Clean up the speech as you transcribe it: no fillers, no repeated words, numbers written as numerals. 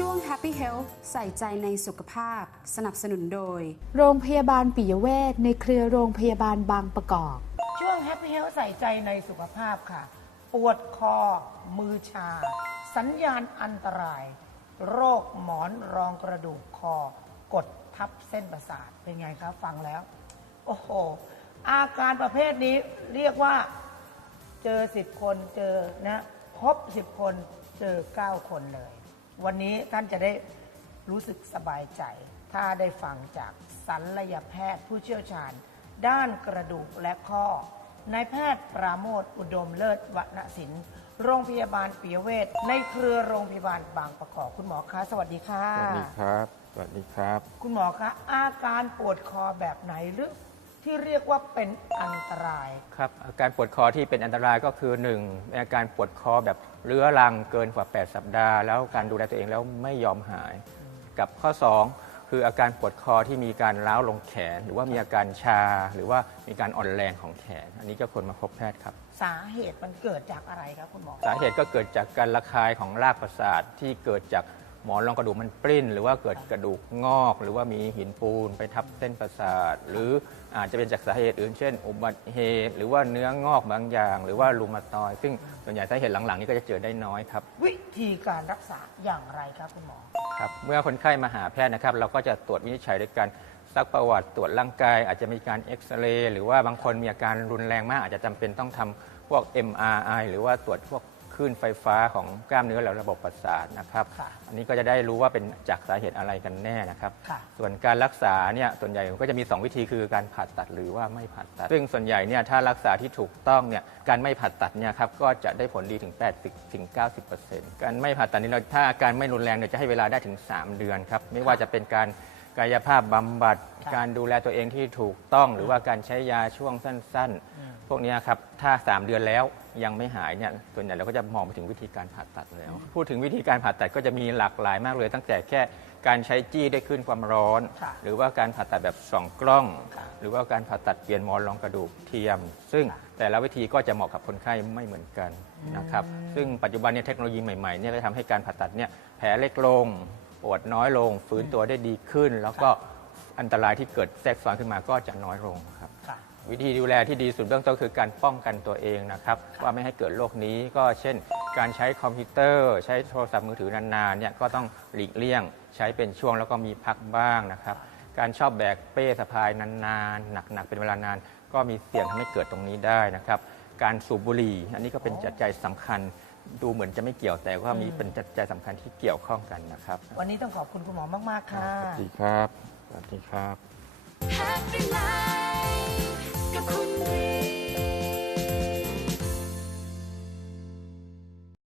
ช่วง Happy Health ใส่ใจในสุขภาพสนับสนุนโดยโรงพยาบาลปิยเวชในเครือโรงพยาบาลบางประกอบช่วง Happy Health ใส่ใจในสุขภาพค่ะปวดคอมือชาสัญญาณอันตรายโรคหมอนรองกระดูกคอกดทับเส้นประสาทเป็นไงครับฟังแล้วโอ้โหอาการประเภทนี้เรียกว่าเจอ10คนเจอนะครบ10คนเจอ9คนเลยวันนี้ท่านจะได้รู้สึกสบายใจถ้าได้ฟังจากศัลยแพทย์ผู้เชี่ยวชาญด้านกระดูกและข้อนายแพทย์ปราโมทย์อุดมเลิศวณศิลป์โรงพยาบาลปิยเวชในเครือโรงพยาบาลบางประกอบคุณหมอคะสวัสดีค่ะสวัสดีครับสวัสดีครับคุณหมอคะอาการปวดคอแบบไหนหรือที่เรียกว่าเป็นอันตรายครับอาการปวดคอที่เป็นอันตรายก็คือ1อาการปวดคอแบบเรื้อรังเกินกว่า8สัปดาห์แล้วการดูแลตัวเองแล้วไม่ยอมหายกับข้อ2คืออาการปวดคอที่มีการร้าวลงแขนหรือว่ามีอาการชาหรือว่ามีการอ่อนแรงของแขนอันนี้ก็ควรมาพบแพทย์ครับสาเหตุมันเกิดจากอะไรครับคุณหมอสาเหตุก็เกิดจากการระคายของรากประสาทที่เกิดจากหมอนรองกระดูกมันปริ้นหรือว่าเกิดกระดูกงอกหรือว่ามีหินปูนไปทับเส้นประสาทหรืออาจจะเป็นจากสาเหตุอื่นเช่นอุบัติเหตุหรือว่าเนื้องอกบางอย่างหรือว่ารูมาตอยด์ซึ่งส่วนใหญ่สาเหตุหลังๆนี้ก็จะเจอได้น้อยครับวิธีการรักษาอย่างไรครับคุณหมอครับเมื่อคนไข้มาหาแพทย์นะครับเราก็จะตรวจวินิจฉัยด้วยการซักประวัติตรวจร่างกายอาจจะมีการเอ็กซเรย์หรือว่าบางคนมีอาการรุนแรงมากอาจจะจำเป็นต้องทำพวก MRI หรือว่าตรวจพวกคลื่นไฟฟ้าของกล้ามเนื้อและระบบประสาทนะครับอันนี้ก็จะได้รู้ว่าเป็นจากสาเหตุอะไรกันแน่นะครับส่วนการรักษาเนี่ยส่วนใหญ่ก็จะมี2วิธีคือการผ่าตัดหรือว่าไม่ผ่าตัดซึ่งส่วนใหญ่เนี่ยถ้ารักษาที่ถูกต้องเนี่ยการไม่ผ่าตัดเนี่ยครับก็จะได้ผลดีถึง 80-90% การไม่ผ่าตัดนี้เราถ้าอาการไม่รุนแรงเนี่ยจะให้เวลาได้ถึง3เดือนครับไม่ว่าจะเป็นการกายภาพบำบัดการดูแลตัวเองที่ถูกต้องหรือว่าการใช้ยาช่วงสั้นๆพวกนี้ครับถ้า3เดือนแล้วยังไม่หายเนี่ยส่วนใหญ่เราก็จะมองไปถึงวิธีการผ่าตัดแล้วพูดถึงวิธีการผ่าตัดก็จะมีหลากหลายมากเลยตั้งแต่แค่การใช้จี้ด้วยคลื่นความร้อนหรือว่าการผ่าตัดแบบส่องกล้องหรือว่าการผ่าตัดเปลี่ยนหมอนรองกระดูกเทียมซึ่งแต่ละวิธีก็จะเหมาะกับคนไข้ไม่เหมือนกันนะครับซึ่งปัจจุบันเนี่ยเทคโนโลยีใหม่ๆเนี่ยก็ทำให้การผ่าตัดเนี่ยแผลเล็กลงปวดน้อยลงฟื้นตัวได้ดีขึ้นแล้วก็อันตรายที่เกิดแทรกซ้อนขึ้นมาก็จะน้อยลงครับวิธีดูแลที่ดีสุดเบื้องต้นคือการป้องกันตัวเองนะครับว่าไม่ให้เกิดโรคนี้ก็เช่นการใช้คอมพิวเตอร์ใช้โทรศัพท์มือถือนานๆเนี่ยก็ต้องหลีกเลี่ยงใช้เป็นช่วงแล้วก็มีพักบ้างนะครับการชอบแบกเป้สะพายนานๆหนักๆเป็นเวลานานก็มีเสี่ยงทำให้เกิดตรงนี้ได้นะครับการสูบบุหรี่อันนี้ก็เป็นปัจจัยสำคัญดูเหมือนจะไม่เกี่ยวแต่ว่ามีเป็นปัจจัยสำคัญที่เกี่ยวข้องกันนะครับวันนี้ต้องขอบคุณคุณหมอมากๆค่ะสวัสดีครับสวัสดีครับ